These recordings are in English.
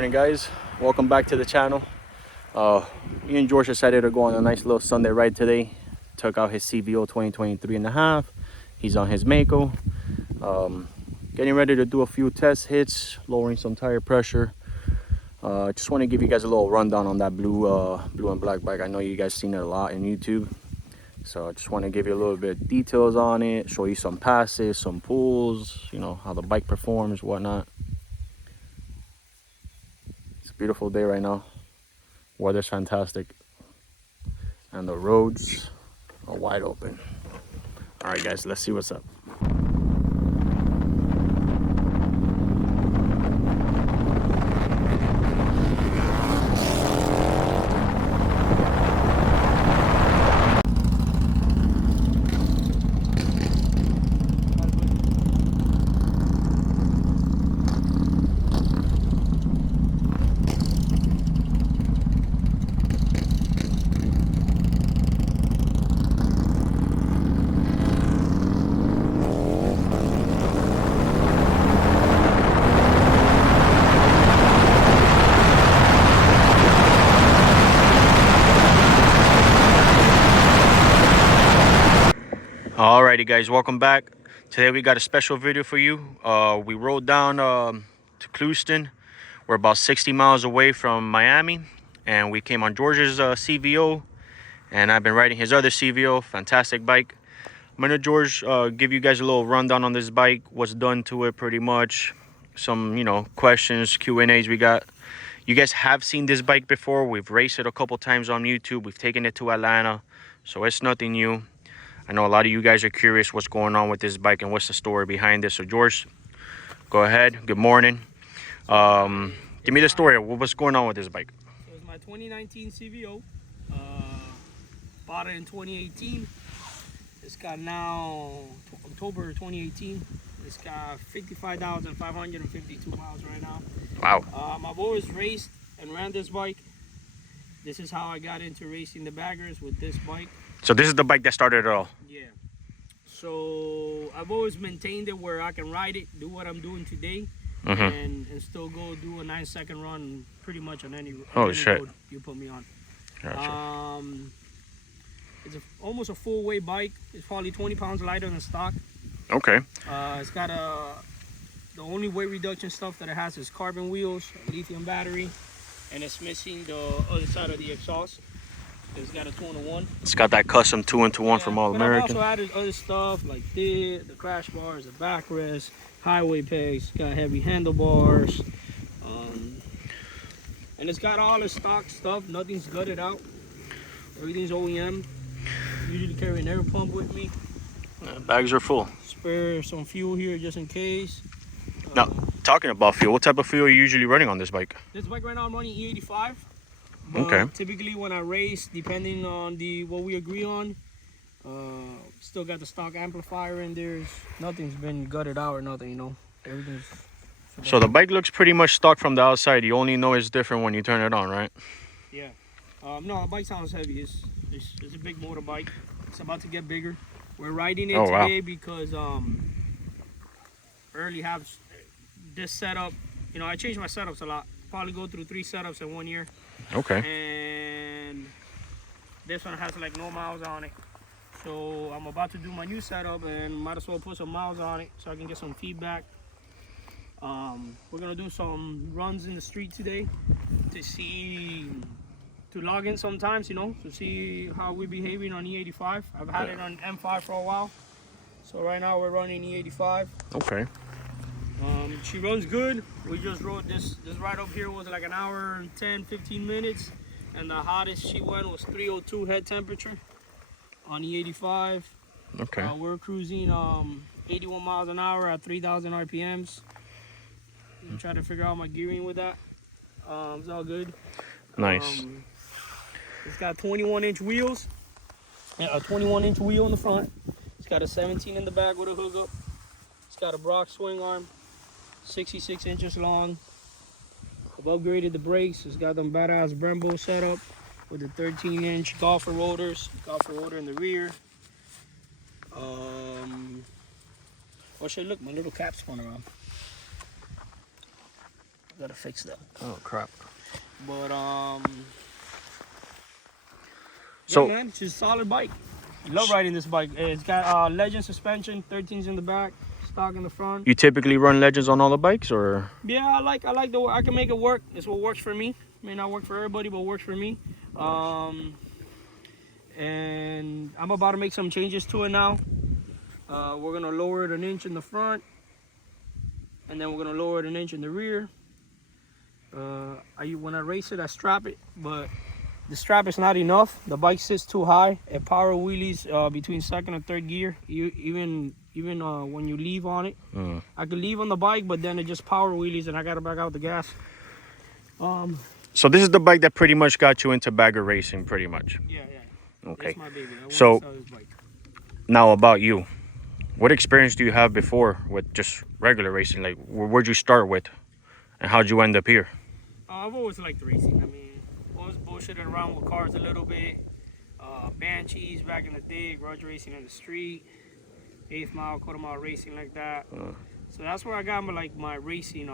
morning, guys. Welcome back to the channel. Me and Jorge decided to go on a nice little Sunday ride today. Took out his CVO 2023.5. He's on his Mako. Getting ready to do a few test hits, lowering some tire pressure. Just want to give you guys a little rundown on that blue and black bike. I know you guys seen it a lot in YouTube, so I just want to give you a little bit of details on it, show you some passes, some pulls, you know, how the bike performs, whatnot. It's a beautiful day right now. Weather's fantastic, and the roads are wide open. All right, guys, let's see what's up. Alrighty, guys, welcome back. Today we got a special video for you. We rode down to Clewiston. We're about 60 miles away from Miami, and we came on George's CVO, and I've been riding his other CVO. Fantastic bike. I'm gonna give you guys a little rundown on this bike, what's done to it, pretty much some, you know, questions, Q&As we got. You guys have seen this bike before. We've raced it a couple times on YouTube. We've taken it to Atlanta, so it's nothing new. I know a lot of you guys are curious what's going on with this bike and what's the story behind this. So George, go ahead. Good morning. Give me the story. What's going on with this bike? So it's my 2019 CVO. Bought it in 2018. It's got now October 2018. It's got 55,552 miles right now. Wow. I've always raced and ran this bike. This is how I got into racing the baggers, with this bike. So this is the bike that started it all? Yeah. So I've always maintained it where I can ride it, do what I'm doing today, and still go do a 9-second run pretty much on any road you put me on. Gotcha. It's almost a full weight bike. It's probably 20 pounds lighter than stock. Okay. It's got the only weight reduction stuff that it has is carbon wheels, a lithium battery, and it's missing the other side of the exhaust. It's got a 2-in-1. It's got that custom 2-in-1 from All American. I've also added other stuff like the crash bars, the backrest, highway pegs, got heavy handlebars, and it's got all the stock stuff. Nothing's gutted out. Everything's OEM. Usually carry an air pump with me. Bags are full. Spare some fuel here just in case. Now, talking about fuel, what type of fuel are you usually running on this bike? This bike right now I'm running E85. But okay. Typically when I race, depending on what we agree on, still got the stock amplifier in there. Nothing's been gutted out or nothing, you know. Everything's. So the bike looks pretty much stock from the outside. You only know it's different when you turn it on, right? Yeah. No, the bike sounds heavy. It's a big motorbike. It's about to get bigger. We're riding it today because early have this setup. You know, I changed my setups a lot. Probably go through 3 setups in 1 year. Okay. And this one has like no miles on it. So I'm about to do my new setup and might as well put some miles on it so I can get some feedback. We're gonna do some runs in the street today to log in sometimes, you know, to see how we're behaving on E85. I've had it on M5 for a while. So right now we're running E85. Okay. She runs good. We just rode this ride up here was like an hour and 10-15 minutes, and the hottest she went was 302 head temperature on E85. Okay. We're cruising 81 miles an hour at 3,000 RPMs. I'm trying to figure out my gearing with that. It's all good. Nice. It's got 21-inch wheels. A 21-inch wheel in the front. It's got a 17 in the back with a hookup. It's got a Brock swing arm. 66 inches long. I've upgraded the brakes. It's got them badass Brembo setup with the 13-inch golfer rotors. Golfer rotor in the rear. Oh shit, look, my little cap's going around. Gotta fix that. Oh crap. But So yeah, man, it's just a solid bike. I love riding this bike. It's got Legend suspension, 13s in the back, stock in the front. you typically run Legends on all the bikes, or? Yeah, I like the. I can make it work. It's what works for me. May not work for everybody, but works for me. And I'm about to make some changes to it now. We're gonna lower it an inch in the front, and then we're gonna lower it an inch in the rear. When I race it, I strap it, but the strap is not enough. The bike sits too high. It power wheelies between second and third gear. Even when you leave on it, I could leave on the bike, but then it just power wheelies, and I gotta back out the gas. So this is the bike that pretty much got you into bagger racing, pretty much. Yeah. Okay. That's my baby. I want So to sell this bike. now about you, what experience do you have before with just regular racing? Like, where'd you start with, and how'd you end up here? I've always liked racing. I mean, always bullshitting around with cars a little bit. Banshees back in the day, grudge racing in the street, 8th mile, quarter mile racing like that. So that's where I got my racing,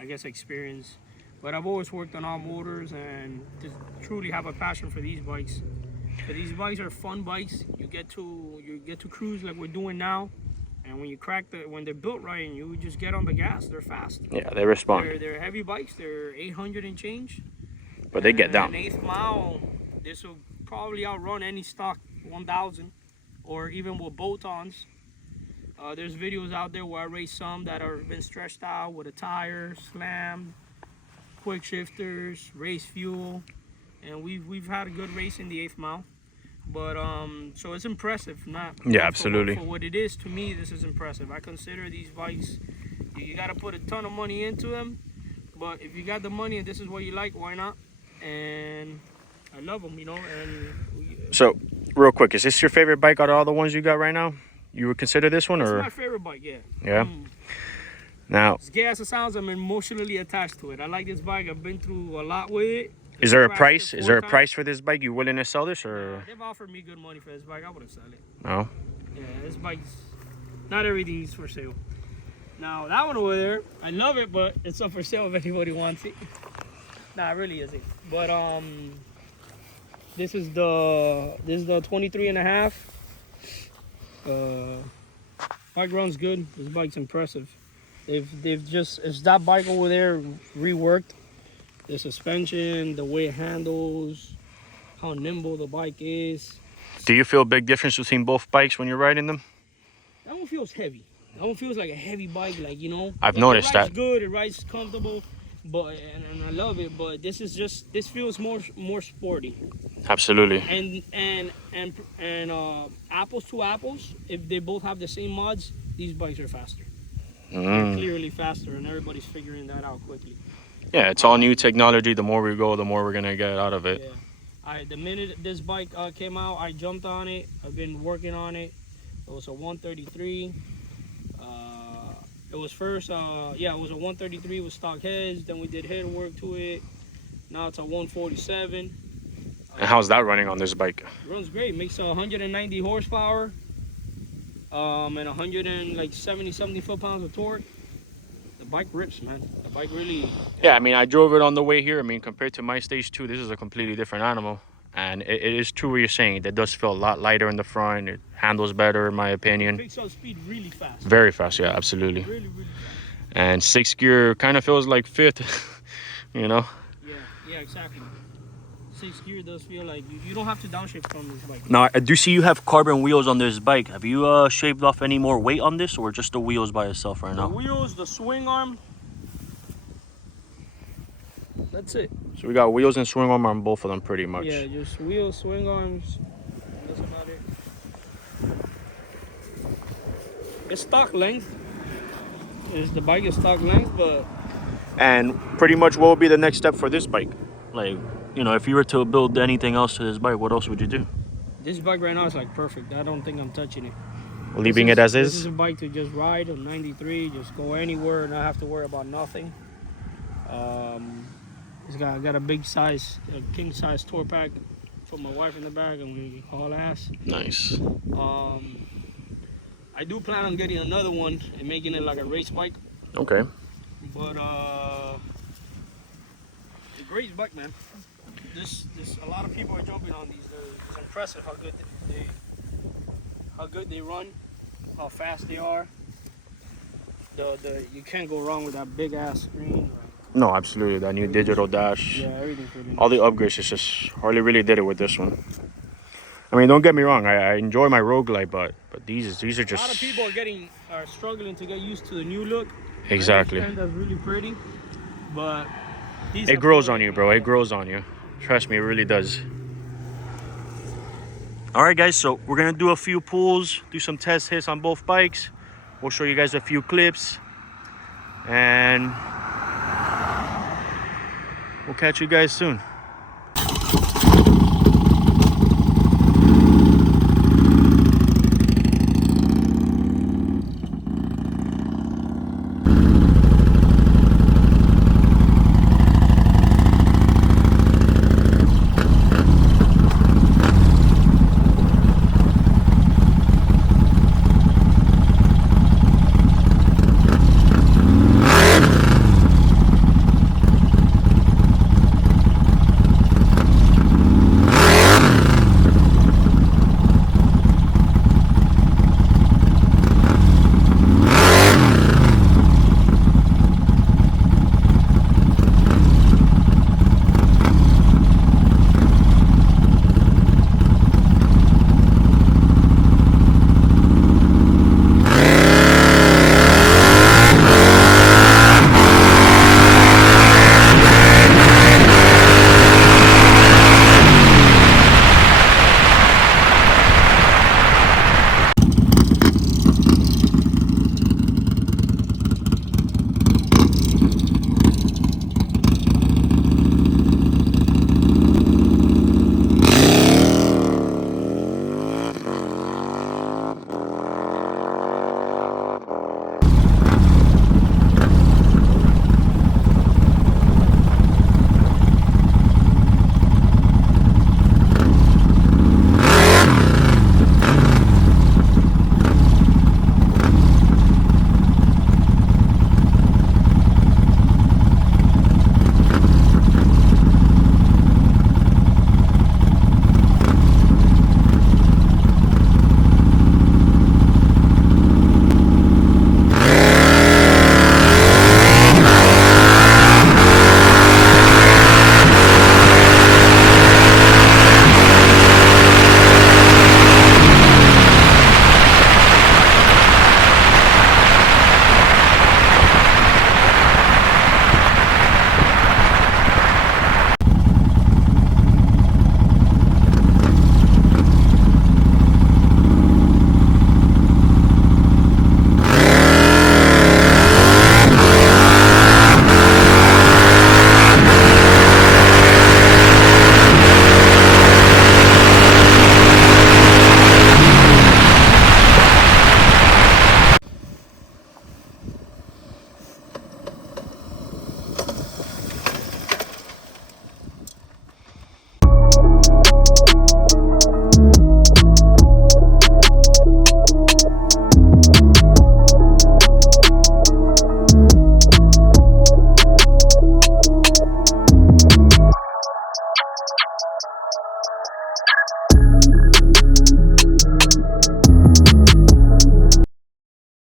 I guess, experience. But I've always worked on all motors and just truly have a passion for these bikes. But these bikes are fun bikes. You get to cruise like we're doing now. And when you when they're built right and you just get on the gas, they're fast. Yeah, they respond. They're heavy bikes. They're 800 and change. But they get down. An 8th mile, this will probably outrun any stock 1000, or even with bolt-ons. There's videos out there where I race some that have been stretched out with a tire, slammed, quick shifters, race fuel, and we've had a good race in the 8th mile. But so it's impressive. Absolutely. For what it is, to me, this is impressive. I consider these bikes, you got to put a ton of money into them, but if you got the money and this is what you like, why not? And I love them, So, real quick, is this your favorite bike out of all the ones you got right now? You would consider this one, or? It's my favorite bike, yeah. Yeah. Now, as gay as it sounds, I'm emotionally attached to it. I like this bike. I've been through a lot with it. is there a price? Is there a price for this bike? You willing to sell this, or? They've offered me good money for this bike. I wouldn't sell it. No. Yeah, this bike's not everything is for sale. Now that one over there, I love it, but it's up for sale if anybody wants it. Nah, it really isn't. But this is the 23 and a half. Bike runs good. This bike's impressive. It's that bike over there reworked. The suspension, the way it handles, how nimble the bike is. Do you feel a big difference between both bikes when you're riding them? That one feels heavy. That one feels like a heavy bike, I've noticed that. It rides good, it rides comfortable, but and I love it. But this feels more sporty. Absolutely. And apples to apples, if they both have the same mods, these bikes are faster. They're clearly faster, and everybody's figuring that out quickly. Yeah, it's all new technology. The more we go, the more we're gonna get out of it. Yeah. The minute this bike came out, I jumped on it. I've been working on it. It was a 133. It was first, it was a 133 with stock heads. Then we did head work to it. Now it's a 147. And how's that running on this bike? It runs great. Makes 190 horsepower. And 170 foot-pounds of torque. The bike rips, man. The bike really... Yeah, I mean, I drove it on the way here. I mean, compared to my stage 2, this is a completely different animal. And it is true what you're saying. It does feel a lot lighter in the front. It handles better, in my opinion. It picks up speed really fast. Very fast, yeah, absolutely. Really, really fast. And 6th gear kind of feels like 5th, Yeah, exactly. 6th gear does feel like you don't have to downshift on this bike. Now, I do see you have carbon wheels on this bike. Have you shaved off any more weight on this, or just the wheels by itself right now? The wheels, the swing arm. That's it. So we got wheels and swing arm on both of them pretty much. Yeah, just wheels, swing arms. That's about it. It's stock length. The bike is stock length, but... And pretty much what would be the next step for this bike? Like, if you were to build anything else to this bike, what else would you do? This bike right now is like perfect. I don't think I'm touching it. Leaving it as is? This is a bike to just ride on 93, just go anywhere and not have to worry about nothing. It's got a big size, a king size tour pack for my wife in the back, and we haul ass. Nice. I do plan on getting another one and making it like a race bike. Okay. But the great bike, man. This a lot of people are jumping on these. It's impressive how good they run, how fast they are. You can't go wrong with that big ass screen. No, absolutely. That new digital dash. Yeah, everything's really nice. All the upgrades, it's just Harley really did it with this one. I mean, don't get me wrong. I enjoy my Road Glide, but these are just. A lot of people are struggling to get used to the new look. Exactly. I understand that's really pretty, but it grows on you, bro. It grows on you. Trust me, it really does. All right, guys. So we're gonna do a few pulls, do some test hits on both bikes. We'll show you guys a few clips, and we'll catch you guys soon.